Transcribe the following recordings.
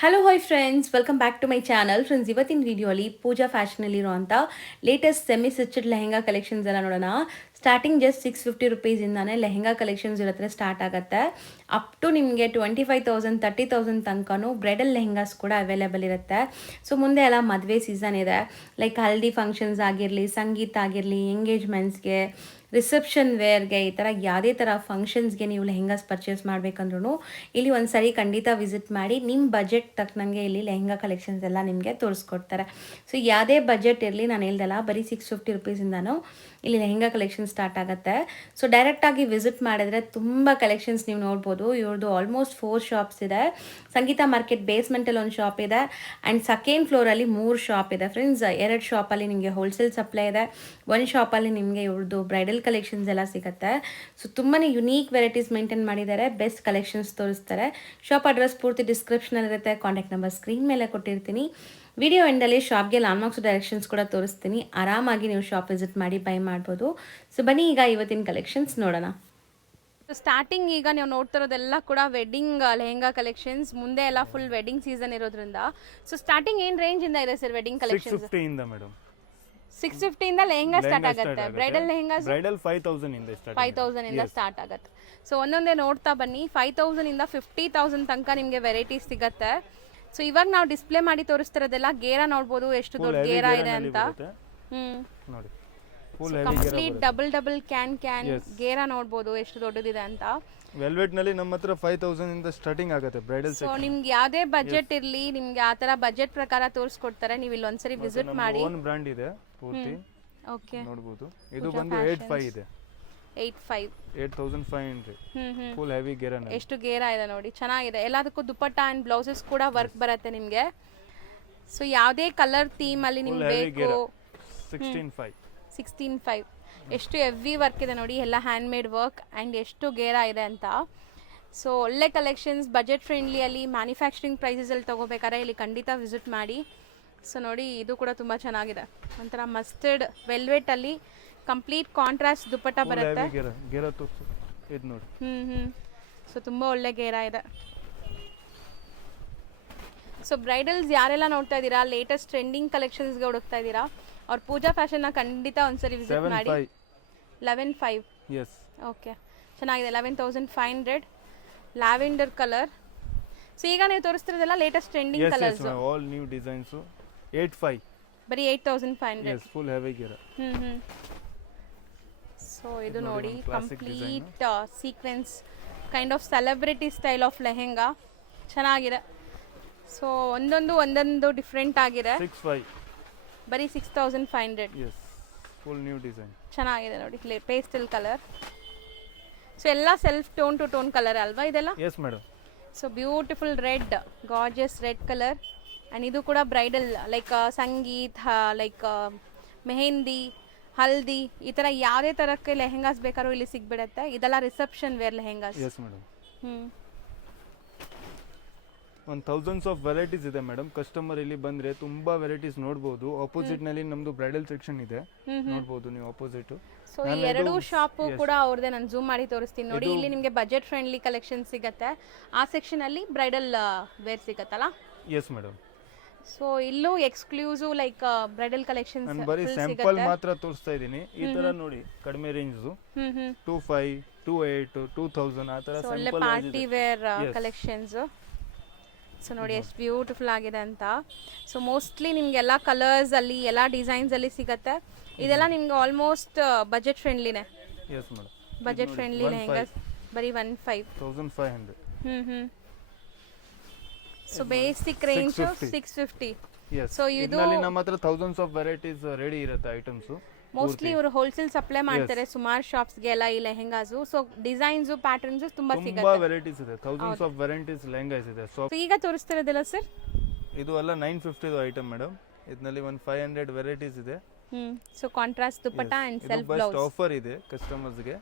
Hello hi friends, welcome back to my channel. Friends, ಇವತ್ತಿನ ವಿಡಿಯೋಲಿ ಪೂಜಾ ಫ್ಯಾಷನಲ್ಲಿರುವಂಥ latest semi stitched lehenga collections ಎಲ್ಲ ನೋಡೋಣ. ಸ್ಟಾರ್ಟಿಂಗ್ ಜಸ್ಟ್ 650 ರುಪೀಸಿಂದಾನೇ ಲೆಹೆಂಗಾ ಕಲೆಕ್ಷನ್ಸ್ ಇರುತ್ತೆ, ಸ್ಟಾರ್ಟ್ ಆಗುತ್ತೆ. ಅಪ್ ಟು ನಿಮಗೆ 25,000 30,000 ತನಕನೂ ಬ್ರೈಡಲ್ ಲೆಹೆಂಗಾಸ್ ಕೂಡ ಅವೈಲೇಬಲ್ ಇರುತ್ತೆ. ಸೊ ಮುಂದೆ ಎಲ್ಲ ಮದುವೆ ಸೀಸನ್ ಇದೆ, ಲೈಕ್ ಹಲ್ದಿ ಫಂಕ್ಷನ್ಸ್ ಆಗಿರಲಿ, ಸಂಗೀತ ಆಗಿರಲಿ, ಎಂಗೇಜ್ಮೆಂಟ್ಸ್ಗೆ, ರಿಸೆಪ್ಷನ್ ವೇರ್ಗೆ, ಈ ಥರ ಯಾವುದೇ ಥರ ಫಂಕ್ಷನ್ಸ್ಗೆ ನೀವು ಲೆಹೆಂಗಾಸ್ ಪರ್ಚೇಸ್ ಮಾಡಬೇಕಂದ್ರೂ ಇಲ್ಲಿ ಒಂದು ಸರಿ ಖಂಡಿತ ವಿಸಿಟ್ ಮಾಡಿ. ನಿಮ್ಮ ಬಜೆಟ್ ತಕ್ಕನಂಗೆ ಇಲ್ಲಿ ಲೆಹೆಂಗಾ ಕಲೆಕ್ಷನ್ಸ್ ಎಲ್ಲ ನಿಮಗೆ ತೋರಿಸ್ಕೊಡ್ತಾರೆ. ಸೊ ಯಾವುದೇ ಬಜೆಟ್ ಇರಲಿ, ನಾನು ಹೇಳ್ದಲ್ಲ, ಬರೀ 650 ರುಪೀಸಿಂದನೂ ಇಲ್ಲಿ ಲೆಹೆಂಗಾ ಕಲೆಕ್ಷನ್ ಸ್ಟಾರ್ಟ್ ಆಗುತ್ತೆ. ಸೊ ಡೈರೆಕ್ಟಾಗಿ ವಿಸಿಟ್ ಮಾಡಿದ್ರೆ ತುಂಬ ಕಲೆಕ್ಷನ್ಸ್ ನೀವು ನೋಡ್ಬೋದು. ಇವ್ರದ್ದು ಆಲ್ಮೋಸ್ಟ್ 4 ಶಾಪ್ಸ್ ಇದೆ. ಸಂಗೀತ ಮಾರ್ಕೆಟ್ ಬೇಸ್ಮೆಂಟಲ್ಲಿ ಒಂದು ಶಾಪ್ ಇದೆ, ಆ್ಯಂಡ್ ಸೆಕೆಂಡ್ ಫ್ಲೋರಲ್ಲಿ 3 ಶಾಪ್ ಇದೆ. ಫ್ರೆಂಡ್ಸ್, 2 ಶಾಪಲ್ಲಿ ನಿಮಗೆ ಹೋಲ್ಸೇಲ್ ಸಪ್ಲೈ ಇದೆ, ಒಂದು ಶಾಪಲ್ಲಿ ನಿಮಗೆ ಇವ್ರದ್ದು ಬ್ರೈಡಲ್ ಕಲೆಕ್ಷನ್ಸ್ ಎಲ್ಲ ಸಿಗುತ್ತೆ. ಸೊ ತುಂಬಾ ಯುನೀಕ್ ವೆರೈಟೀಸ್ ಮೇಂಟೈನ್ ಮಾಡಿದ್ದಾರೆ, ಬೆಸ್ಟ್ ಕಲೆಕ್ಷನ್ಸ್ ತೋರಿಸ್ತಾರೆ. ಶಾಪ್ ಅಡ್ರೆಸ್ ಪೂರ್ತಿ ಡಿಸ್ಕ್ರಿಪ್ಷನಲ್ಲಿರುತ್ತೆ, ಕಾಂಟ್ಯಾಕ್ಟ್ ನಂಬರ್ ಸ್ಕ್ರೀನ್ ಮೇಲೆ ಕೊಟ್ಟಿರ್ತೀನಿ. ವಿಡಿಯೋ ಎಂಡಲ್ಲಿ ಶಾಪ್ಗೆ ಲ್ಯಾಂಡ್ಮಾರ್ಕ್ಸ್ ಡೈರೆಕ್ಷನ್ಸ್ ಕೂಡ ತೋರಿಸ್ತೀನಿ. ಆರಾಮಾಗಿ ನೀವು ಶಾಪ್ ವಿಸಿಟ್ ಮಾಡಿ ಬೈ ಮಾಡ್ಬೋದು. ಸೊ ಬನ್ನಿ ಈಗ ಇವತ್ತಿನ ಕಲೆಕ್ಷನ್ಸ್ ನೋಡೋಣ. ಸ್ಟಾರ್ಟಿಂಗ್ ಈಗ ನೀವು ನೋಡ್ತಿರೋದೆಲ್ಲ ಕೂಡ ವೆಡ್ಡಿಂಗ್ ಲೆಹೆಂಗಾ ಕಲೆಕ್ಷನ್ಸ್. ಮುಂದೆ ಎಲ್ಲ ಫುಲ್ ವೆಡ್ಡಿಂಗ್ ಸೀಸನ್ ಇರೋದ್ರಿಂದ ಸೊ ಸ್ಟಾರ್ಟಿಂಗ್ ಏನು ರೇಂಜ್ ಇಂದ ಇದೆ ಸರ್ ವೆಡ್ಡಿಂಗ್ ಕಲೆಕ್ಷನ್ಸ್? 650 ಇಂದ ಮೇಡಮ್. 650 ಇಂದ ಲೆಹೆಂಗಾ ಸ್ಟಾರ್ಟ್ ಆಗುತ್ತೆ. ಬ್ರೈಡಲ್ ಲೆಹೆಂಗಾ ಬ್ರೈಡಲ್ 5000 ಇಂದ ಸ್ಟಾರ್ಟ್ 5000 ಇಂದ ಸ್ಟಾರ್ಟ್ ಆಗುತ್ತೆ. ಸೊ ಒಂದೊಂದೇ ನೋಡ್ತಾ ಬನ್ನಿ. 5000 ಇಂದ 50,000 ತನಕ ನಿಮಗೆ ವೆರೈಟೀಸ್ ಸಿಗುತ್ತೆ. ಸೊ ಇವಾಗ ನಾವು ಡಿಸ್ಪ್ಲೇ ಮಾಡಿ ತೋರಿಸ್ತಿರೋದೆಲ್ಲ ಗೇರ ನೋಡ್ಬೋದು, ಎಷ್ಟು ದೊಡ್ಡ ಗೇರ ಇದೆ ಅಂತ. ನೋಡಿ, ಕಂಪ್ಲೀಟ್ ಡಬಲ್ ಕ್ಯಾನ್ ಗೇರ ನೋಡ್ಬೋದು ಎಷ್ಟು ದೊಡ್ಡದಿದೆ ಅಂತ. ವೆಲ್ವೆಟ್ ನಲ್ಲಿ ನಮ್ಮ ಹತ್ರ 5000 ಇಂದ ಸ್ಟಾರ್ಟಿಂಗ್ ಆಗುತ್ತೆ ಬ್ರೈಡಲ್. ಸೊ ನಿಮ್ಗೆ ಯಾವುದೇ ಬಜೆಟ್ ಇರಲಿ, ನಿಮ್ಗೆ ಆ ತರ ಬಜೆಟ್ ಪ್ರಕಾರ ತೋರಿಸ್ಕೊಡ್ತಾರೆ. ನೀವು ಇಲ್ಲಿ ಒಂದ್ಸರಿ ವಿಸಿಟ್ ಮಾಡಿ. ಓನ್ ಬ್ರಾಂಡ್ ಇದೆ ಪೂರ್ತಿ. ಓಕೆ, ನೋಡಬಹುದು. ಇದು ಬಂದು 85 ಇದೆ. 8500 ಫುಲ್ ಹೆವಿ ಗೇರ. ಎಷ್ಟು ಗೇರ ಇದೆ ನೋಡಿ, ಚೆನ್ನಾಗಿದೆ. ಎಲ್ಲದಕ್ಕೂ ದುಪಟ್ಟ ಅಂಡ್ ಬ್ಲೌಸಸ್ ಕೂಡ ವರ್ಕ್ ಬರುತ್ತೆ ನಿಮಗೆ. ಸೊ ಯಾವುದೇ ಕಲರ್ ಥೀಮ್ ಅಲ್ಲಿ ನಿಮ್ಗೆ ಬೇಕು 16.5 ಎಷ್ಟು ಹೆವಿ ವರ್ಕ್ ಇದೆ ನೋಡಿ, ಎಲ್ಲ ಹ್ಯಾಂಡ್ ಮೇಡ್ ವರ್ಕ್ ಆ್ಯಂಡ್ ಎಷ್ಟು ಗೇರ ಇದೆ ಅಂತ. ಸೊ ಒಳ್ಳೆ ಕಲೆಕ್ಷನ್ಸ್, ಬಜೆಟ್ ಫ್ರೆಂಡ್ಲಿಯಲ್ಲಿ, ಮ್ಯಾನುಫ್ಯಾಕ್ಚರಿಂಗ್ ಪ್ರೈಸಸಲ್ಲಿ ತೊಗೋಬೇಕಾದ್ರೆ ಇಲ್ಲಿ ಖಂಡಿತ ವಿಸಿಟ್ ಮಾಡಿ. ಸೊ ನೋಡಿ, ಇದು ಕೂಡ ತುಂಬ ಚೆನ್ನಾಗಿದೆ. ಒಂಥರ ಮಸ್ಟರ್ಡ್ ವೆಲ್ವೆಟಲ್ಲಿ ಕಂಪ್ಲೀಟ್ ಕಾಂಟ್ರಾಸ್ಟ್ ದುಪಟ್ಟ ಬರುತ್ತೆ. ಇದು ನೋಡಿ. ಸೊ ತುಂಬ ಒಳ್ಳೆ ಗೇರ ಇದೆ. ಸೊ ಬ್ರೈಡಲ್ಸ್ ಯಾರೆಲ್ಲ ನೋಡ್ತಾ ಇದ್ದೀರಾ, ಲೇಟೆಸ್ಟ್ ಟ್ರೆಂಡಿಂಗ್ ಕಲೆಕ್ಷನ್ಸ್ಗೆ ಹುಡುಕ್ತಾ ಇದ್ದೀರಾ, ಅವ್ರ ಪೂಜಾ ಫ್ಯಾಷನ್ನ ಖಂಡಿತ ಒಂದ್ಸರಿ ವಿಸಿಟ್ ಮಾಡಿ. 11,500. ಓಕೆ, ಚೆನ್ನಾಗಿದೆ. 11,500 ಲ್ಯಾವೆಂಡರ್ ಕಲರ್. ಸೊ ಈಗ ನೀವು ತೋರಿಸ್ತಿರೋದೆಲ್ಲ latest trending colours, all new designs. 85 ಬರೀ 8,500. ಫುಲ್ ಹೆವಿ ಗೇರ. ಸೊ ಇದು ನೋಡಿ, complete sequence kind of celebrity style of lehenga, ಚೆನ್ನಾಗಿದೆ. ಸೊ ಒಂದೊಂದು ಡಿಫ್ರೆಂಟ್ ಆಗಿದೆ. 65 ಬರೀ 6,500. ಫುಲ್ ನ್ಯೂ ಡಿಸೈನ್, ಚೆನ್ನಾಗಿದೆ ನೋಡಿ, ಪೇಸ್ಟಲ್ ಕಲರ್. ಸೊ ಎಲ್ಲ self tone to tone colour ಅಲ್ವಾ ಇದೆಲ್ಲ? Yes madam. So beautiful red, gorgeous red colour. And ಇದು ಕೂಡ bridal, like sangeet, like mehndi, haldi, ಈ ಥರ ಯಾವುದೇ ಥರಕ್ಕೆ ಲೆಹೆಂಗಾಸ್ ಬೇಕಾದ್ರೂ ಇಲ್ಲಿ ಸಿಗ್ಬಿಡುತ್ತೆ. ಇದೆಲ್ಲ reception wear lehengas. Yes madam. ಒಂದು ಥೌಸಂಡ್ಸ್ ಆಫ್ ವೆರೈಟೀಸ್ ಇದೆ ಮೇಡಮ್. ಕಸ್ಟಮರ್ ಇಲ್ಲಿ ಬಂದ್ರೆ ತುಂಬಾ ವೆರೈಟೀಸ್ ನೋಡಬಹುದು. ಆಪೋಸಿಟ್ ನಲ್ಲಿ ನಮ್ದು ಬ್ರೈಡಲ್ ಸೆಕ್ಷನ್ ಇದೆ, ನೋಡಬಹುದು ನೀವು ಆಪೋಸಿಟ್. ಸೊ ಈ ಎರಡು ಶಾಪ್ ಕೂಡ ಅವ್ರದೇ. ನಾನು ಜೂಮ್ ಮಾಡಿ ತೋರಿಸ್ತೀನಿ ನೋಡಿ. ಇಲ್ಲಿ ನಿಮಗೆ ಬಜೆಟ್ ಫ್ರೆಂಡ್ಲಿ ಕಲೆಕ್ಷನ್ ಸಿಗುತ್ತೆ. ಆ ಸೆಕ್ಷನ್ ಅಲ್ಲಿ ಬ್ರೈಡಲ್ ವೇರ್ ಸಿಗತ್ತಲ್ಲ? Yes madam. ಸೊ ಇಲ್ಲೂ ಎಕ್ಸ್ಕ್ಲೂಸಿವ್ ಲೈಕ್ ಬ್ರೈಡಲ್ ಕಲೆಕ್ಷನ್ಸ್. ನಾನು ಬರೀ ಸ್ಯಾಂಪಲ್ ಮಾತ್ರ ತೋರಿಸ್ತಾ ಇದ್ದೀನಿ. ಈ ತರ ನೋಡಿ, ಕಡಿಮೆ ರೇಂಜ್ 2500, 2800, 2000 ಆ ತರ ಒಳ್ಳೆ ಪಾರ್ಟಿ ವೇರ್ ಕಲೆಕ್ಷನ್ಸ್. ಸೊ ನೋಡಿ ಎಷ್ಟು ಬ್ಯೂಟಿಫುಲ್ ಆಗಿದೆ ಅಂತ. ಸೊ ಮೋಸ್ಟ್ಲಿ ನಿಮಗೆಲ್ಲ ಕಲರ್ಸ್ ಅಲ್ಲಿ, ಎಲ್ಲ ಡಿಸೈನ್ಸ್ ಅಲ್ಲಿ ಸಿಗುತ್ತೆ. ಇದೆಲ್ಲ ನಿಮ್ಗೆ ಆಲ್ಮೋಸ್ಟ್ ಬಜೆಟ್ ಫ್ರೆಂಡ್ಲಿನೇ. Yes madam. Budget friendly lehengas ಬರೀ 1500. So basic range 650. ಸೊ ಇದು ನಮ್ಮ ಹತ್ರ ಥೌಸಂಡ್ಸ್ ಆಫ್ ವೆರೈಟೀಸ್ ರೆಡಿ ಇರುತ್ತೆ ಐಟಮ್ಸ್. ಮೋಸ್ಟ್ಲಿ ಇವರು ಹೋಲ್ಸೇಲ್ ಸಪ್ಲೈ ಮಾಡ್ತಾರೆ ಸುಮಾರು ಶಾಪ್ಸ್ಗೆ ಎಲ್ಲ ಈ ಲೆಹೆಂಗಾಸು. ಸೊ ಡಿಸೈನ್ಸ್ ಪ್ಯಾಟರ್ನ್ಸ್ ತುಂಬಾ ಸಿಗುತ್ತೆ. ತುಂಬಾ ವೆರೈಟೀಸ್ ಇದೆ, ಥೌಸಂಡ್ಸ್ ಆಫ್ ವೆರೈಟೀಸ್ ಲೆಹೆಂಗಾಸ್ ಇದೆ. ಸೊ ಈಗ ತೋರಿಸ್ತಿರೋದಿಲ್ಲ ಸರ್, ಇದು ಎಲ್ಲ 950 ಐಟಮ್ ಮೇಡಮ್. ಇದರಲ್ಲಿ 500 ವೆರೈಟೀಸ್ ಇದೆ. So contrast dupatta and self blouse offer ಇದೆ ಕಸ್ಟಮರ್ಸ್ ಗೆ.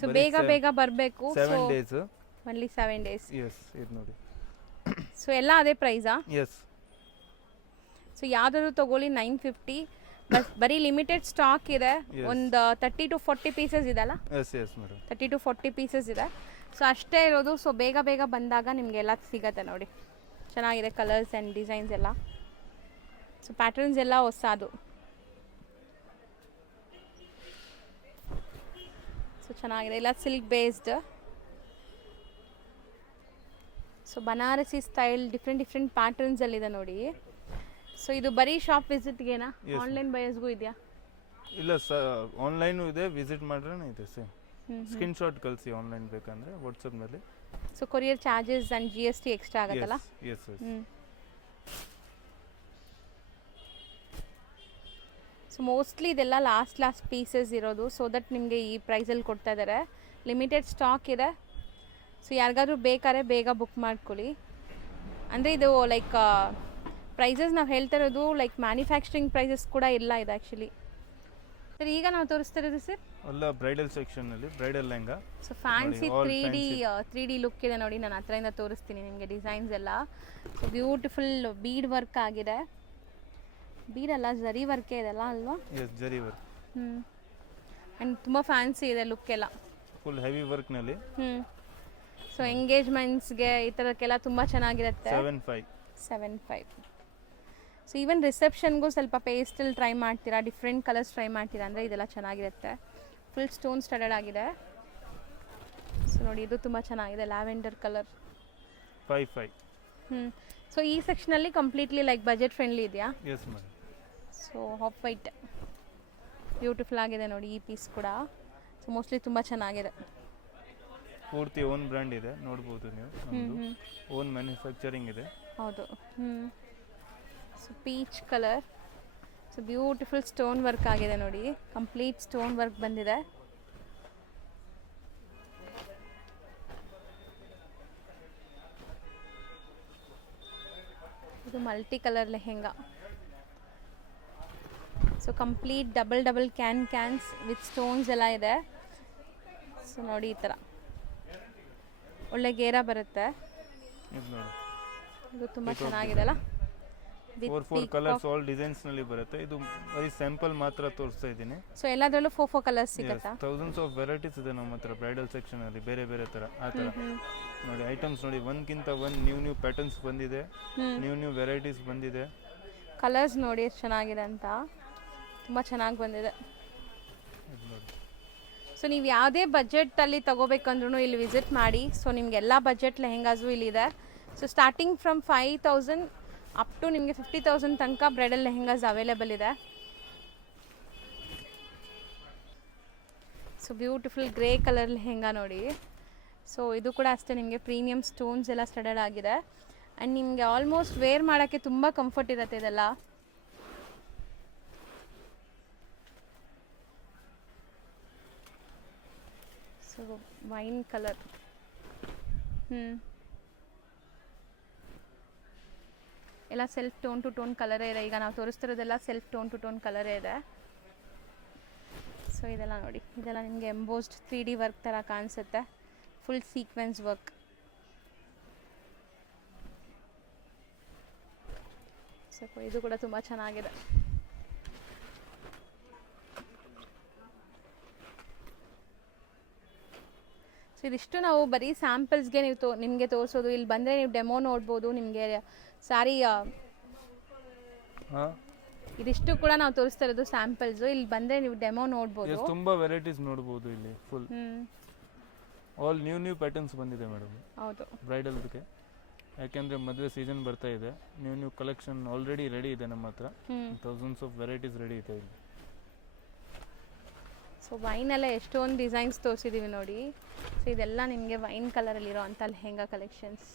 ಸೊ ಬೇಗ ಬರಬೇಕು. 7 ಡೇಸ್, ಓನ್ಲಿ 7 ಡೇಸ್. ಎಸ್, ಇದು ನೋಡಿ. ಸೊ ಎಲ್ಲ ಅದೇ ಪ್ರೈಸಾ? ಎಸ್. ಸೊ ಯಾವ್ದಾದ್ರು ತಗೊಳ್ಳಿ 950. ಬರೀ ಲಿಮಿಟೆಡ್ ಸ್ಟಾಕ್ ಇದೆ. ಒಂದು 30 to 40 ಪೀಸಸ್ ಇದೆಲ್ಲ? ಎಸ್ ಮೇಡಮ್, 30 to 40 ಪೀಸಸ್ ಇದೆ. ಸೊ ಅಷ್ಟೇ ಇರೋದು. ಸೊ ಬೇಗ ಬಂದಾಗ ನಿಮಗೆಲ್ಲ ಸಿಗತ್ತೆ ನೋಡಿ. ಚೆನ್ನಾಗಿದೆ ಕಲರ್ಸ್ ಆ್ಯಂಡ್ ಡಿಸೈನ್ಸ್ ಎಲ್ಲ. ಸೊ ಪ್ಯಾಟರ್ನ್ಸ್ ಎಲ್ಲ ಹೊಸದು. ಸೊ ಚೆನ್ನಾಗಿದೆ, ಎಲ್ಲ silk based. So Banarasi style different ಪ್ಯಾಟರ್ನ್ಸಲ್ಲಿದೆ ನೋಡಿ. ಸೊ ಇದು ಬರೀ ಶಾಪ್ ವಿಸಿಟ್ಗೇನಾ, ಆನ್ಲೈನ್ ಬಯಸ್ಗೂ ಇದೆಯಾ? ಇಲ್ಲ ಆನ್ಲೈನು ಇದೆ, ವಿಸಿಟ್ ಮಾಡ್ರೆ ಇದೆ ಸೇಮ್. ಸ್ಕ್ರೀನ್ಶಾಟ್ ಕಳಿಸಿ ಆನ್ಲೈನ್ ಬೇಕಂದರೆ ವಾಟ್ಸಪ್ನಲ್ಲಿ. So courier charges and GST extra ಆಗುತ್ತಲ್ಲ? ಎಸ್. ಸೊ ಮೋಸ್ಟ್ಲಿ ಇದೆಲ್ಲ ಲಾಸ್ಟ್ ಪೀಸಸ್ ಇರೋದು, ಸೊ ದಟ್ ನಿಮಗೆ ಈ ಪ್ರೈಸಲ್ಲಿ ಕೊಡ್ತಾ ಇದ್ದಾರೆ. ಲಿಮಿಟೆಡ್ ಸ್ಟಾಕ್ ಇದೆ. ಸೊ ಯಾರಿಗಾದ್ರೂ ಬೇಕಾದ್ರೆ ಬೇಗ ಬುಕ್ ಮಾಡ್ಕೊಳ್ಳಿ. ಅಂದರೆ ಇದು ಲೈಕ್ ಪ್ರೈಸಸ್ ನಾವು ಹೇಳ್ತಾ ಇರೋದು ಲೈಕ್ ಮ್ಯಾನುಫ್ಯಾಕ್ಚರಿಂಗ್ ಪ್ರೈಸಸ್ ಕೂಡ ಇಲ್ಲ ಇದು ಆ್ಯಕ್ಚುಲಿ. ಸರ್ ಈಗ ನಾವು ತೋರಿಸ್ತಾ ಇರೋದು ಸರ್ ಅಲ್ಲ ಬ್ರೈಡಲ್ ಸೆಕ್ಷನಲ್ಲಿ bridal lehenga. So fancy 3D look ಇದೆ ನೋಡಿ. ನಾನು ಹತ್ರದಿಂದ ತೋರಿಸ್ತೀನಿ ನಿಮಗೆ ಡಿಸೈನ್ಸ್ ಎಲ್ಲ. ಸೊ ಬ್ಯೂಟಿಫುಲ್ ಬೀಡ್ ವರ್ಕ್ ಆಗಿದೆ. ಬೀಡ್ ಅಲ್ಲ, ಜರಿ ವರ್ಕೇ ಇದೆಲ್ಲ ಅಲ್ವಾ? ಎಸ್, ಜರಿ ವರ್ಕ್. ಆ್ಯಂಡ್ ತುಂಬ ಫ್ಯಾನ್ಸಿ ಇದೆ ಲುಕ್ ಎಲ್ಲ, ಫುಲ್ ಹೆವಿ ವರ್ಕ್ನಲ್ಲಿ. ಸೊ ಎಂಗೇಜ್ಮೆಂಟ್ಸ್ಗೆ ಈ ಥರಕ್ಕೆಲ್ಲ ತುಂಬ ಚೆನ್ನಾಗಿರುತ್ತೆ. 7.5. ಸೊ ಈವನ್ ರಿಸೆಪ್ಷನ್ಗೂ ಸ್ವಲ್ಪ ಪೇಸ್ಟಲ್ ಟ್ರೈ ಮಾಡ್ತೀರಾ, ಡಿಫ್ರೆಂಟ್ ಕಲರ್ಸ್ ಟ್ರೈ ಮಾಡ್ತೀರಾ ಅಂದರೆ ಇದೆಲ್ಲ ಚೆನ್ನಾಗಿರುತ್ತೆ. ಫುಲ್ ಸ್ಟೋನ್ ಸ್ಟಡೆಡ್ ಆಗಿದೆ. ಸೊ ನೋಡಿ ಇದು ತುಂಬ ಚೆನ್ನಾಗಿದೆ, ಲ್ಯಾವೆಂಡರ್ ಕಲರ್. 5.5. ಸೊ ಈ ಸೆಕ್ಷನಲ್ಲಿ ಕಂಪ್ಲೀಟ್ಲಿ ಲೈಕ್ ಬಜೆಟ್ ಫ್ರೆಂಡ್ಲಿ ಇದೆಯಾ? S madam. So of white beautiful ಆಗಿದೆ ನೋಡಿ ಈ ಪೀಸ್ ಕೂಡ. ಸೊ ಮೋಸ್ಟ್ಲಿ ತುಂಬ ಚೆನ್ನಾಗಿದೆ. ಪೂರ್ತಿ ಓನ್ ಬ್ರ್ಯಾಂಡ್ ಇದೆ, ನೋಡ್ಬೋದು ನೀವು. ನಮ್ಮದು ಓನ್ ಮ್ಯಾನುಫ್ಯಾಕ್ಚರಿಂಗ್ ಇದೆ. ಹೌದು. So peach colour. So beautiful stone work ಆಗಿದೆ ನೋಡಿ, ಕಂಪ್ಲೀಟ್ ಸ್ಟೋನ್ ವರ್ಕ್ ಬಂದಿದೆ. ಇದು multi colour lehenga. So complete double cans with stones ಎಲ್ಲ ಇದೆ. ಸೊ ನೋಡಿ ಈ ಥರ ಒಳ್ಳೆ ಗೇರ ಬರುತ್ತೆ. ಇದು ತುಂಬ ಚೆನ್ನಾಗಿದೆ ಅಲ್ಲ. 4 ಕಲರ್ಸ್ ಆಲ್ ಡಿಸೈನ್ಸ್ ನಲ್ಲಿ ಬರುತ್ತೆ. ಇದು ಬರೀ ಸ್ಯಾಂಪಲ್ ಮಾತ್ರ ತೋರಿಸ್ತಾ ಇದ್ದೀನಿ. ಸೊ ಎಲ್ಲದರಲ್ಲೂ 4 ಕಲರ್ಸ್ ಸಿಗುತ್ತಾ? ಥೌಸಂಡ್ಸ್ ಆಫ್ ವೆರೈಟೀಸ್ ಇದೆ ನಮ್ಮ ಹತ್ರ ಬ್ರೈಡಲ್ ಸೆಕ್ಷನ್ ಅಲ್ಲಿ, ಬೇರೆ ಥರ ಆ ಥರ ನೋಡಿ ಐಟಮ್ಸ್ ನೋಡಿ. ಒಂದ್ಕಿಂತ ಒಂದು ನ್ಯೂ ಪ್ಯಾಟರ್ನ್ಸ್ ಬಂದಿದೆ, ನ್ಯೂ ವೆರೈಟೀಸ್ ಬಂದಿದೆ. ಕಲರ್ಸ್ ನೋಡಿ ಎಷ್ಟು ಚೆನ್ನಾಗಿದೆ ಅಂತ, ತುಂಬ ಚೆನ್ನಾಗಿ ಬಂದಿದೆ. ಸೊ ನೀವು ಯಾವುದೇ ಬಜೆಟಲ್ಲಿ ತೊಗೋಬೇಕಂದ್ರೂ ಇಲ್ಲಿ ವಿಸಿಟ್ ಮಾಡಿ. ಸೊ ನಿಮಗೆಲ್ಲ ಬಜೆಟ್ ಲೆಹೆಂಗಾಸು ಇಲ್ಲಿದೆ. So starting from 5,000 up to ನಿಮಗೆ 50,000 ತನಕ ಬ್ರೈಡಲ್ ಲೆಹೆಂಗಾಸ್ ಅವೈಲೇಬಲ್ ಇದೆ. So beautiful grey colour lehenga ನೋಡಿ. ಸೊ ಇದು ಕೂಡ ಅಷ್ಟೇ, ನಿಮಗೆ ಪ್ರೀಮಿಯಮ್ ಸ್ಟೋನ್ಸ್ ಎಲ್ಲ ಸ್ಟಡೆಡ್ ಆಗಿದೆ. ಆ್ಯಂಡ್ ನಿಮಗೆ ಆಲ್ಮೋಸ್ಟ್ ವೇರ್ ಮಾಡೋಕ್ಕೆ ತುಂಬ ಕಂಫರ್ಟ್ ಇರುತ್ತೆ ಇದೆಲ್ಲ. So wine colour. ಎಲ್ಲ ಸೆಲ್ಫ್ ಟೋನ್ ಟು ಟೋನ್ ಕಲರೇ ಇದೆ. ಈಗ ನಾವು ತೋರಿಸ್ತಿರೋದೆಲ್ಲ ಸೆಲ್ಫ್ ಟೋನ್ ಟು ಟೋನ್ ಕಲರೇ ಇದೆ. ಸೊ ಇದೆಲ್ಲ ನೋಡಿ, ಇದೆಲ್ಲ ನಿಮಗೆ ಎಂಬೋಸ್ಡ್ 3D ವರ್ಕ್ ಥರ ಕಾಣಿಸುತ್ತೆ, ಫುಲ್ ಸೀಕ್ವೆನ್ಸ್ ವರ್ಕ್. ಸೊ ಇದು ಕೂಡ ತುಂಬ ಚೆನ್ನಾಗಿದೆ. ಸೊ ಇದಿಷ್ಟು ನಾವು ಬರೀ ಸ್ಯಾಂಪಲ್ಸ್ಗೆ ನಿಮಗೆ ತೋರಿಸೋದು. ಇಲ್ಲಿ ಬಂದರೆ ನೀವು ಡೆಮೋ ನೋಡ್ಬೋದು. ನಿಮಗೆ ಸಾರಿ ಇದಿಷ್ಟು ಕೂಡ ನಾವು ತೋರಿಸ್ತಾ ಇರೋದು ಸ್ಯಾಂಪಲ್ಸು. ಇಲ್ಲಿ ಬಂದರೆ ನೀವು ಡೆಮೋ ನೋಡ್ಬೋದು. ತುಂಬಾ ವೆರೈಟೀಸ್ ನೋಡ್ಬೋದು ಇಲ್ಲಿ. ಫುಲ್ ಆಲ್ ನ್ಯೂ ಪ್ಯಾಟರ್ನ್ಸ್ ಬಂದಿದೆ ಮೇಡಮ್. ಹೌದು, ಬ್ರೈಡಲ್ಗೆ. ಯಾಕೆಂದರೆ ಮದುವೆ ಸೀಸನ್ ಬರ್ತಾ ಇದೆ, ನ್ಯೂ ಕಲೆಕ್ಷನ್ ಆಲ್ರೆಡಿ ರೆಡಿ ಇದೆ ನಮ್ಮ ಹತ್ರ. ಥೌಸಂಡ್ಸ್ ಆಫ್ ವೆರೈಟೀಸ್ ರೆಡಿ ಇದೆ ಇಲ್ಲಿ. ಸೊ ವೈನೆಲ್ಲ ಎಷ್ಟೊಂದು ಡಿಸೈನ್ಸ್ ತೋರಿಸಿದ್ದೀವಿ ನೋಡಿ. ಸೊ ಇದೆಲ್ಲ ನಿಮಗೆ ವೈನ್ ಕಲರಲ್ಲಿರೋ ಅಂಥ lehenga collections.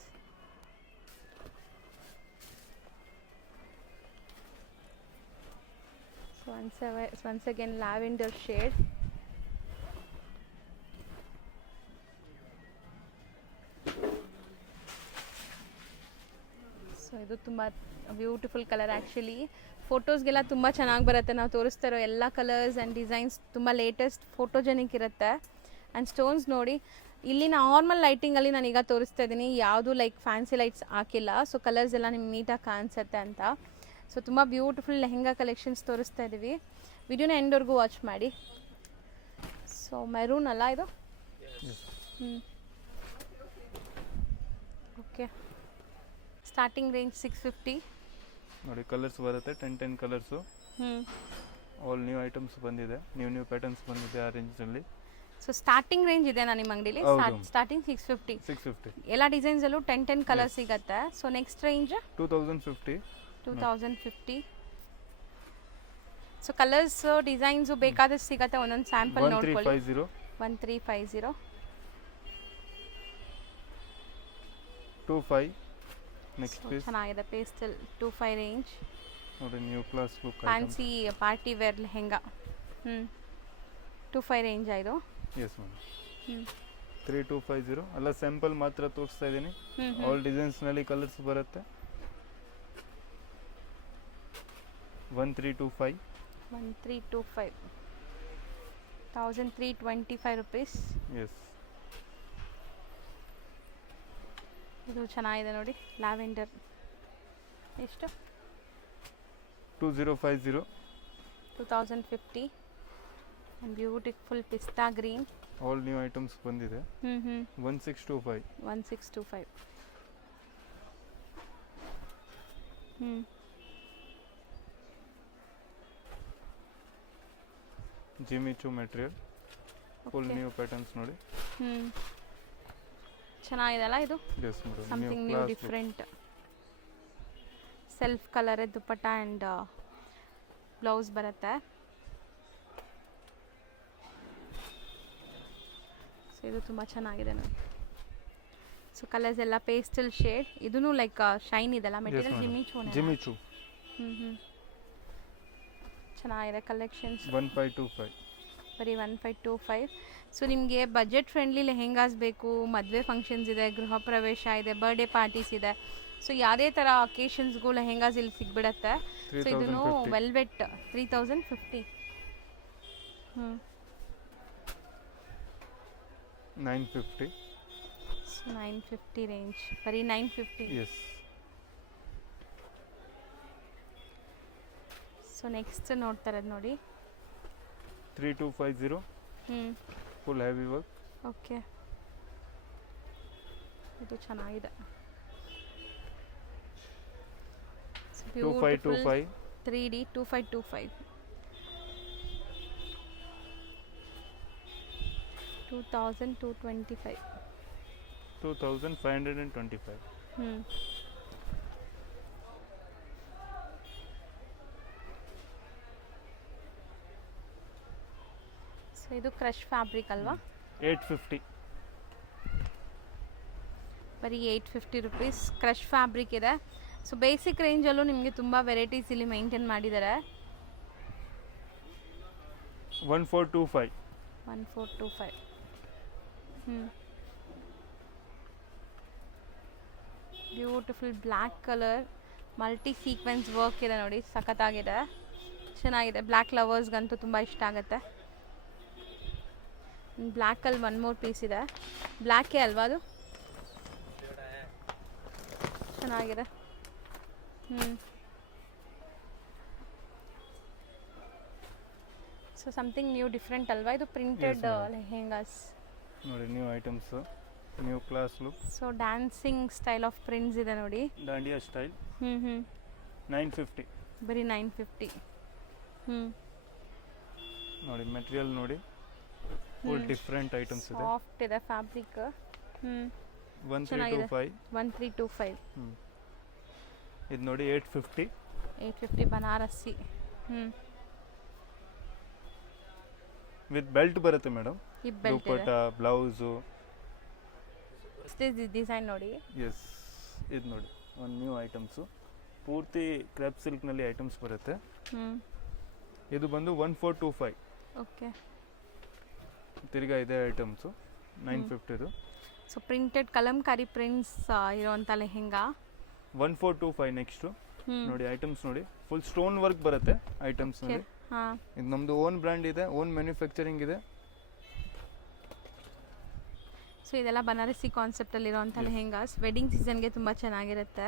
So once again lavender shade. So ಇದು ತುಂಬ ಬ್ಯೂಟಿಫುಲ್ ಕಲರ್. ಆ್ಯಕ್ಚುಲಿ ಫೋಟೋಸ್ಗೆಲ್ಲ ತುಂಬ ಚೆನ್ನಾಗಿ ಬರುತ್ತೆ. ನಾವು ತೋರಿಸ್ತಾ ಇರೋ ಎಲ್ಲ ಕಲರ್ಸ್ ಆ್ಯಂಡ್ ಡಿಸೈನ್ಸ್ ತುಂಬ ಲೇಟೆಸ್ಟ್ ಫೋಟೋಜೆನಿಕ್ ಇರುತ್ತೆ. ಆ್ಯಂಡ್ ಸ್ಟೋನ್ಸ್ ನೋಡಿ, ಇಲ್ಲಿ ನಾರ್ಮಲ್ ಲೈಟಿಂಗಲ್ಲಿ ನಾನೀಗ ತೋರಿಸ್ತಾ ಇದ್ದೀನಿ, ಯಾವುದು ಲೈಕ್ ಫ್ಯಾನ್ಸಿ ಲೈಟ್ಸ್ ಹಾಕಿಲ್ಲ. ಸೊ ಕಲರ್ಸ್ ಎಲ್ಲ ನಿಮ್ಗೆ ನೀಟಾಗಿ ಕಾಣಿಸುತ್ತೆ ಅಂತ. ಸೊ ತುಂಬ ಬ್ಯೂಟಿಫುಲ್ ಲೆಹೆಂಗಾ ಕಲೆಕ್ಷನ್ಸ್ ತೋರಿಸ್ತಾ ಇದ್ದೀವಿ. ವಿಡಿಯೋನ ಎಂಡ್ವರೆಗೂ ವಾಚ್ ಮಾಡಿ. ಸೊ ಮೆರೂನ್ ಅಲ್ಲ ಇದು? ಓಕೆ. Starting range 650. ನೋಡಿ ಕಲರ್ಸ್ ಬರುತ್ತೆ 10 ಕಲರ್ಸು. ಆಲ್ ನ್ಯೂ ಐಟಮ್ಸ್ ಬಂದಿದೆ, ನ್ಯೂ ಪ್ಯಾಟರ್ನ್ಸ್ ಬಂದಿದೆ ಆ ರೇಂಜ್ನಲ್ಲಿ. ಸೊ ಸ್ಟಾರ್ಟಿಂಗ್ ರೇಂಜ್ ಇದೆ ನಿಮ್ಮ ಅಂಗಡಿಲಿ? ಹೌದು. ಸ್ಟಾರ್ಟಿಂಗ್ 650. 650. ಎಲ್ಲ ಡಿಸೈನ್ಸಲ್ಲೂ 10 ಕಲರ್ ಸಿಗುತ್ತೆ. So next range 2050. 2050. So colours designs ಬೇಕಾದಷ್ಟು ಸಿಗುತ್ತೆ, ಒಂದೊಂದು ಸ್ಯಾಂಪಲ್ ನೋಡ್ಕೊಳ್ಳಿ. 1350. 1350. 25. ನೆಕ್ಸ್ಟ್ ಪೀಸ್ ಚೆನ್ನಾಗಿದೆ, ಪೇಸ್ಟಲ್ 25 ರೇಂಜ್. ನೋಡಿ new class look fancy party wear lehenga. 25 range ಇದು. Yes madam. 3250 ಅಲ್ಲ, ಸ್ಯಾಂಪಲ್ ಮಾತ್ರ ತೋರಿಸ್ತಾ ಇದ್ದೀನಿ. ಆಲ್ ಡಿಸೈನ್ಸ್ನಲ್ಲಿ ಕಲರ್ಸ್ ಬರುತ್ತೆ. 1325. 1325. 1325 rupees. ಎಸ್. ಇದು ಚೆನ್ನಾಗಿದೆ ನೋಡಿ, ಲ್ಯಾವೆಂಡರ್. ಎಷ್ಟು? 2050. 2050. and beautiful pista green. All new items ಬಂದಿದೆ. 1625. 1625. ಜಿಮಿಚು ಮೆಟೀರಿಯಲ್, ಫುಲ್ ನ್ಯೂ ಪ್ಯಾಟರ್ನ್ಸ್ ನೋಡಿ. ಚೆನ್ನಾಗಿದೆಲ್ಲ ಇದು? Yes madam. Something new different. Self colour dupatta and blouse ಬರುತ್ತೆ. ಸೊ ಇದು ತುಂಬ ಚೆನ್ನಾಗಿದೆ ನೋಡಿ. ಸೊ ಕಲರ್ಸ್ ಎಲ್ಲ ಪೇಸ್ಟಲ್ ಶೇಡ್. ಇದೂ ಲೈಕ್ ಶೈನ್ ಇದೆಲ್ಲ ಮೆಟೀರಿಯಲ್. ಜಿಮಿಚು ಚೆನ್ನಾಗಿದೆ ಕಲೆಕ್ಷನ್ಸ್. 1525. ಬರೀ 1525. ಸೊ ನಿಮಗೆ ಬಜೆಟ್ ಫ್ರೆಂಡ್ಲಿ ಲೆಹೆಂಗಾಸ್ ಬೇಕು, ಮದುವೆ ಫಂಕ್ಷನ್ಸ್ ಇದೆ, ಗೃಹ ಪ್ರವೇಶ ಇದೆ, ಬರ್ಡೇ ಪಾರ್ಟೀಸ್ ಇದೆ. ಸೊ ಯಾವುದೇ ಥರ ಅಕೇಶನ್ಸ್ಗೂ ಲೆಹೆಂಗಾಸ್ ಇಲ್ಲಿ ಸಿಗ್ಬಿಡತ್ತೆ. ಸೊ ಇದನ್ನು ವೆಲ್ವೆಟ್ 3050. 950. 950 ರೇಂಜ್. ಬರೀ 950. ಎಸ್. ಸೊ ನೆಕ್ಸ್ಟ್ ನೋಡ್ತಾ ಇರೋದು ನೋಡಿ 3250. Full heavy work. ಓಕೆ, ಇದು ಚೆನ್ನಾಗಿದೆ. 2525. 3D 2525. 2225. 2525. ಸೊ ಇದು ಕ್ರಶ್ ಫ್ಯಾಬ್ರಿಕ್ ಅಲ್ವಾ? 850. ಬರೀ 850 rupees ಕ್ರಶ್ ಫ್ಯಾಬ್ರಿಕ್ ಇದೆ. ಸೊ ಬೇಸಿಕ್ ರೇಂಜಲ್ಲೂ ನಿಮಗೆ ತುಂಬ ವೆರೈಟೀಸ್ ಇಲ್ಲಿ ಮೈಂಟೈನ್ ಮಾಡಿದ್ದಾರೆ. 1425. 1425. Beautiful black colour multi sequence work ಇದೆ ನೋಡಿ, ಸಖತ್ತಾಗಿದೆ, ಚೆನ್ನಾಗಿದೆ. ಬ್ಲ್ಯಾಕ್ ಲವರ್ಸ್ಗಂತೂ ತುಂಬ ಇಷ್ಟ ಆಗುತ್ತೆ. ಬ್ಲ್ಯಾಕಲ್ಲಿ 1 more ಪೀಸ್ ಇದೆ. ಬ್ಲ್ಯಾಕೇ ಅಲ್ವಾ ಅದು? ಚೆನ್ನಾಗಿದೆ. ಸೊ ಸಮಥಿಂಗ್ ನ್ಯೂ ಡಿಫ್ರೆಂಟ್ ಅಲ್ವಾ ಇದು? ಪ್ರಿಂಟೆಡ್ ಲೆಹೆಂಗಾಸ್ ನೋಡಿ, new items, new class look. So dancing style of prints ಇದೆ ನೋಡಿ, ದಾಂಡಿಯಾ ಸ್ಟೈಲ್. 950. ಬರೀ 950. ನೋಡಿ ಮೆಟೀರಿಯಲ್ ನೋಡಿ, ಫುಲ್ ಡಿಫ್ರೆಂಟ್ ಐಟಮ್ಸ್ ಇದೆ. ಸಾಫ್ಟ್ ಇದೆ ಫ್ಯಾಬ್ರಿಕ್. 1325. 1325. ಇದು ನೋಡಿ 850. 850 ಬನಾರಸಿ. ವಿತ್ ಬೆಲ್ಟ್ ಬರುತ್ತೆ madam. Hip belt dupatta, blouse. Design ನೋಡಿ. ಎಸ್, ಇದು ನೋಡಿ ಒಂದು ನ್ಯೂ ಐಟಮ್ಸು, ಪೂರ್ತಿ ಕ್ರೆಪ್ ಸಿಲ್ಕ್ನಲ್ಲಿ ಐಟಮ್ಸ್ ಬರುತ್ತೆ. ಇದು ಬಂದು 1425. ಓಕೆ, ತಿರ್ಗಾ ಇದೆ items 950. So printed Kalamkari prints ಇರುವಂಥ ಲೆಹೆಂಗಾ. 1425. ನೆಕ್ಸ್ಟು ನೋಡಿ ಐಟಮ್ಸ್ ನೋಡಿ, ಫುಲ್ ಸ್ಟೋನ್ ವರ್ಕ್ ಬರುತ್ತೆ ಐಟಮ್ಸ್ನಲ್ಲಿ. ಇದು ನಮ್ಮದು ಓನ್ ಬ್ರ್ಯಾಂಡ್ ಇದೆ, ಓನ್ ಮ್ಯಾನುಫ್ಯಾಕ್ಚರಿಂಗ್ ಇದೆ. ಸೊ ಇದೆಲ್ಲ ಬನಾರಸಿ ಕಾನ್ಸೆಪ್ಟಲ್ಲಿ ಇರುವಂಥ ಲೆಹೆಂಗಾಸ್ ವೆಡ್ಡಿಂಗ್ ಸೀಸನ್ಗೆ ತುಂಬ ಚೆನ್ನಾಗಿರುತ್ತೆ.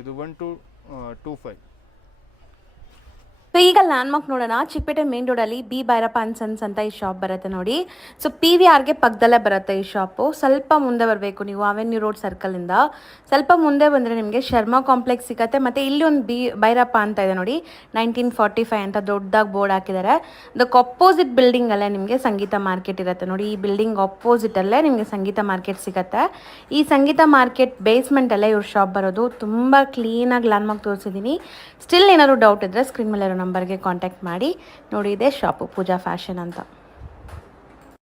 ಇದು 1225. ಸೊ ಈಗ ಲ್ಯಾಂಡ್ಮಾರ್ಕ್ ನೋಡೋಣ. ಚಿಕ್ಕಪೇಟೆ ಮೇನ್ ರೋಡಲ್ಲಿ ಬಿ ಭೈರಪ್ಪ ಅಂಡ್ ಸನ್ಸ್ ಅಂತ ಈ ಶಾಪ್ ಬರುತ್ತೆ ನೋಡಿ. ಸೊ PVRಗೆ ಪಕ್ಕದಲ್ಲೇ ಬರುತ್ತೆ ಈ ಶಾಪು. ಸ್ವಲ್ಪ ಮುಂದೆ ಬರಬೇಕು ನೀವು ಅವೆನ್ಯೂ ರೋಡ್ ಸರ್ಕಲಿಂದ. ಸ್ವಲ್ಪ ಮುಂದೆ ಬಂದರೆ ನಿಮಗೆ ಶರ್ಮಾ ಕಾಂಪ್ಲೆಕ್ಸ್ ಸಿಗುತ್ತೆ. ಮತ್ತು ಇಲ್ಲಿ ಒಂದು ಭೈರಪ್ಪ ಅಂತ ಇದೆ ನೋಡಿ, 1945 ಅಂತ ದೊಡ್ಡದಾಗಿ ಬೋರ್ಡ್ ಹಾಕಿದ್ದಾರೆ. ಅದಕ್ಕೆ ಅಪೋಸಿಟ್ ಬಿಲ್ಡಿಂಗಲ್ಲೇ ನಿಮಗೆ ಸಂಗೀತ ಮಾರ್ಕೆಟ್ ಇರುತ್ತೆ ನೋಡಿ. ಈ ಬಿಲ್ಡಿಂಗ್ ಅಪೋಸಿಟಲ್ಲೇ ನಿಮಗೆ ಸಂಗೀತ ಮಾರ್ಕೆಟ್ ಸಿಗುತ್ತೆ. ಈ ಸಂಗೀತ ಮಾರ್ಕೆಟ್ ಬೇಸ್ಮೆಂಟಲ್ಲೇ ಇವ್ರ ಶಾಪ್ ಬರೋದು. ತುಂಬ ಕ್ಲೀನಾಗಿ ಲ್ಯಾಂಡ್ಮಾರ್ಕ್ ತೋರಿಸಿದ್ದೀನಿ. ಸ್ಟಿಲ್ ಏನಾದರೂ ಡೌಟ್ ಇದ್ದರೆ ಸ್ಕ್ರೀನ್ ಮೇಲೆ ಇರೋ ನಂಬರ್ಗೆ ಕಾಂಟ್ಯಾಕ್ಟ್ ಮಾಡಿ. ನೋಡಿ, ಇದೆ ಶಾಪು ಪೂಜಾ ಫ್ಯಾಷನ್ ಅಂತ.